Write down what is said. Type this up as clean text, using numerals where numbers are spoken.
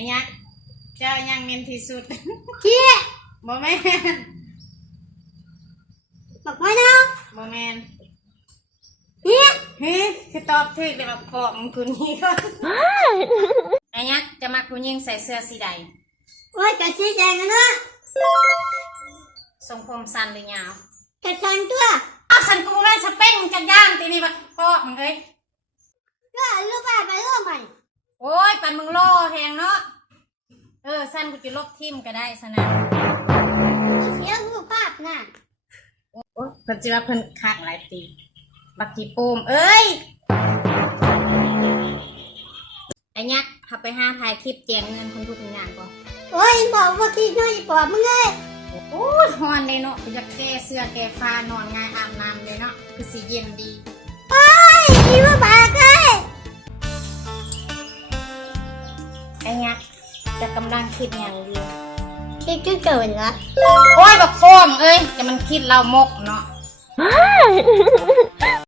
อ้ยักษ์เจ้ายังเมนที่สุด เกี้ย บ่แมน บอกไว้นะ บ่แมน เฮีย เฮ้ยคือตอบถูกแต่แบบพอมึงคุณนี่ก็ ไอ้ยักษ์จะมาคุณยิงใส่เสื้อสีใด โอ้ยกระชี้แจงนะ ทรงผมสั้นหรือยาว กระชันตัว อ้าวสันกูแม่สเปงจะย่างตีนี่แบบพ่อมึงเอ้ย ก็ลูกไปลูกใหม่ โอ้ยปันมึงล่อแหงเนาะสั้นกูจะลบทิมก็ได้สนะ เสียงลูกภาพน่ะ โอ้เพิ่นจะว่าเพิ่นคักหลายตีบักจีปูมเอ้ยไอ้ยักษ์พาไปห้าถ่ายคลิปแจงเงินคนทุกงานก่อน โอ้ยบอกว่าขี้น้อยปอบมึงเลย โอ้ยฮอนเลยเนาะกูจะแก้เสื้อแก้ฟ้านอนง่ายอาบน้ำเลยเนาะคือสีเย็นดี โอ้ยอีว่าบาเลย ไอ้ยักษ์จะกำลังคิดอย่างเดียว คิดก็เกินละ โอ้ยบักโคมเอ้ยจะมันคิดเรามกเนาะ